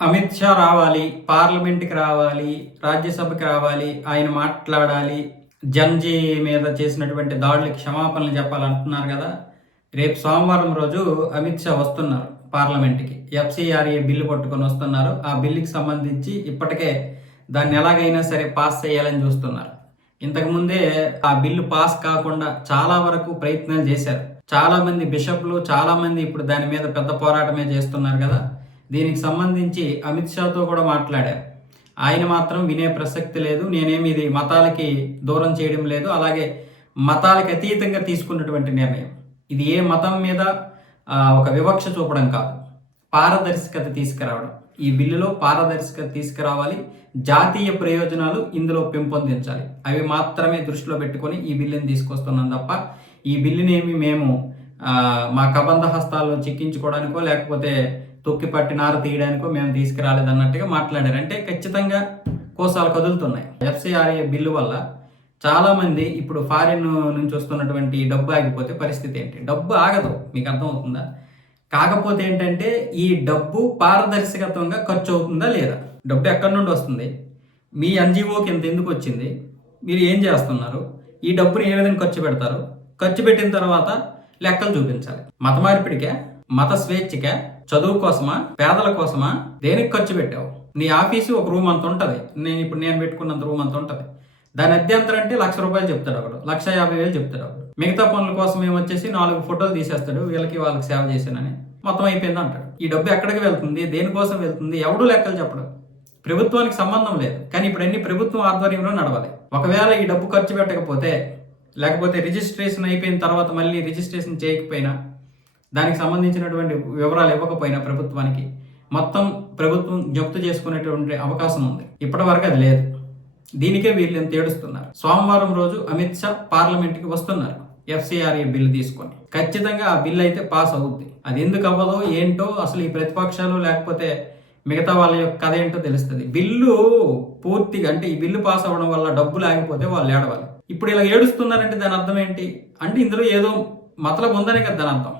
అమిత్ షా రావాలి, పార్లమెంట్‌కి రావాలి, రాజ్యసభకి రావాలి, ఆయన మాట్లాడాలి, జంజీ మీద చేసినటువంటి దాడులకి క్షమాపణలు చెప్పాలంటున్నారు కదా! రేపు సోమవారం రోజు అమిత్ షా వస్తున్నారు పార్లమెంట్‌కి. ఎఫ్‌సిఆర్‌ఏ బిల్లు పట్టుకొని వస్తున్నారు. ఆ బిల్లుకి సంబంధించి ఇప్పటికే దాన్ని ఎలాగైనా సరే పాస్ చేయాలని చూస్తున్నారు. ఇంతకుముందే ఆ బిల్లు పాస్ కాకుండా చాలా వరకు ప్రయత్నాలు చేశారు. చాలామంది బిషప్‌లు, చాలామంది ఇప్పుడు దాని మీద పెద్ద పోరాటమే చేస్తున్నారు కదా! దీనికి సంబంధించి అమిత్ షాతో కూడా మాట్లాడారు. ఆయన మాత్రం వినే ప్రసక్తి లేదు. నేనేమి ఇది మతాలకి దూరం చేయడం లేదు. అలాగే మతాలకు అతీతంగా తీసుకున్నటువంటి నిర్ణయం. ఇది ఏ మతం మీద ఒక వివక్ష చూపడం కాదు. పారదర్శకత తీసుకురావడం. ఈ బిల్లులో పారదర్శకత తీసుకురావాలి. జాతీయ ప్రయోజనాలు ఇందులో పెంపొందించాలి. అవి మాత్రమే దృష్టిలో పెట్టుకొని ఈ బిల్లుని తీసుకొస్తున్నాం తప్ప ఈ బిల్లునేమి మేము మా కబంధ హస్తాల్లో చిక్కించుకోవడానికో లేకపోతే తొక్కి పట్టి నార తీయడానికో మేము తీసుకురాలేదన్నట్టుగా మాట్లాడారు. అంటే ఖచ్చితంగా కోసాలు కదులుతున్నాయి. ఎఫ్‌సిఆర్‌ఏ బిల్లు వల్ల చాలామంది ఇప్పుడు ఫారిన్ నుంచి వస్తున్నటువంటి డబ్బు ఆగిపోతే పరిస్థితి ఏంటి? డబ్బు ఆగదు. మీకు అర్థమవుతుందా? కాకపోతే ఏంటంటే ఈ డబ్బు పారదర్శకత్వంగా ఖర్చు అవుతుందా లేదా? డబ్బు ఎక్కడి నుండి వస్తుంది? మీ ఎన్‌జీఓకి ఇంత ఎందుకు వచ్చింది? మీరు ఏం చేస్తున్నారు? ఈ డబ్బుని ఏ విధంగా ఖర్చు పెడతారు? ఖర్చు పెట్టిన తర్వాత లెక్కలు చూపించాలి. మత మార్పిడికా? మత స్వేచ్ఛకా? చదువు కోసమా? పేదల కోసమా? దేనికి ఖర్చు పెట్టావు? నీ ఆఫీసు ఒక రూమ్ అంత ఉంటుంది. నేను పెట్టుకున్నంత రూమ్ అంత ఉంటుంది. దాని అద్దెంతరం అంటే ₹1,00,000 చెప్తాడు ఒకడు, 1,50,000 చెప్తాడు ఒకడు. మిగతా పనుల కోసం ఏమొచ్చేసి 4 ఫోటోలు తీసేస్తాడు, వీళ్ళకి వాళ్ళకి సేవ చేశానని. మొత్తం అయిపోయింది అంటాడు. ఈ డబ్బు ఎక్కడికి వెళ్తుంది? దేనికోసం వెళ్తుంది? ఎవడూ లెక్కలు చెప్పడు. ప్రభుత్వానికి సంబంధం లేదు. కానీ ఇప్పుడు అన్ని ప్రభుత్వం ఆధ్వర్యంలో నడవాలి. ఒకవేళ ఈ డబ్బు ఖర్చు పెట్టకపోతే, లేకపోతే రిజిస్ట్రేషన్ అయిపోయిన తర్వాత మళ్ళీ రిజిస్ట్రేషన్ చేయకపోయినా, దానికి సంబంధించినటువంటి వివరాలు ఇవ్వకపోయినా ప్రభుత్వానికి మొత్తం ప్రభుత్వం జప్తు చేసుకునేటువంటి అవకాశం ఉంది. ఇప్పటి వరకు అది లేదు. దీనికే వీళ్ళు ఎంత ఏడుస్తున్నారు. సోమవారం రోజు అమిత్ షా పార్లమెంట్కి వస్తున్నారు ఎఫ్‌సిఆర్‌ఏ బిల్లు తీసుకొని. ఖచ్చితంగా ఆ బిల్లు అయితే పాస్ అవుద్ది. అది ఎందుకు అవ్వదో ఏంటో అసలు ఈ ప్రతిపక్షాలు లేకపోతే మిగతా వాళ్ళ యొక్క కథ ఏంటో తెలుస్తుంది. బిల్లు పూర్తిగా అంటే ఈ బిల్లు పాస్ అవ్వడం వల్ల డబ్బులు ఆగిపోతే వాళ్ళు ఏడవాలి. ఇప్పుడు ఇలా ఏడుస్తున్నారంటే దాని అర్థం ఏంటి? అంటే ఇందులో ఏదో మతలబు ఉందనే కదా దాని అర్థం.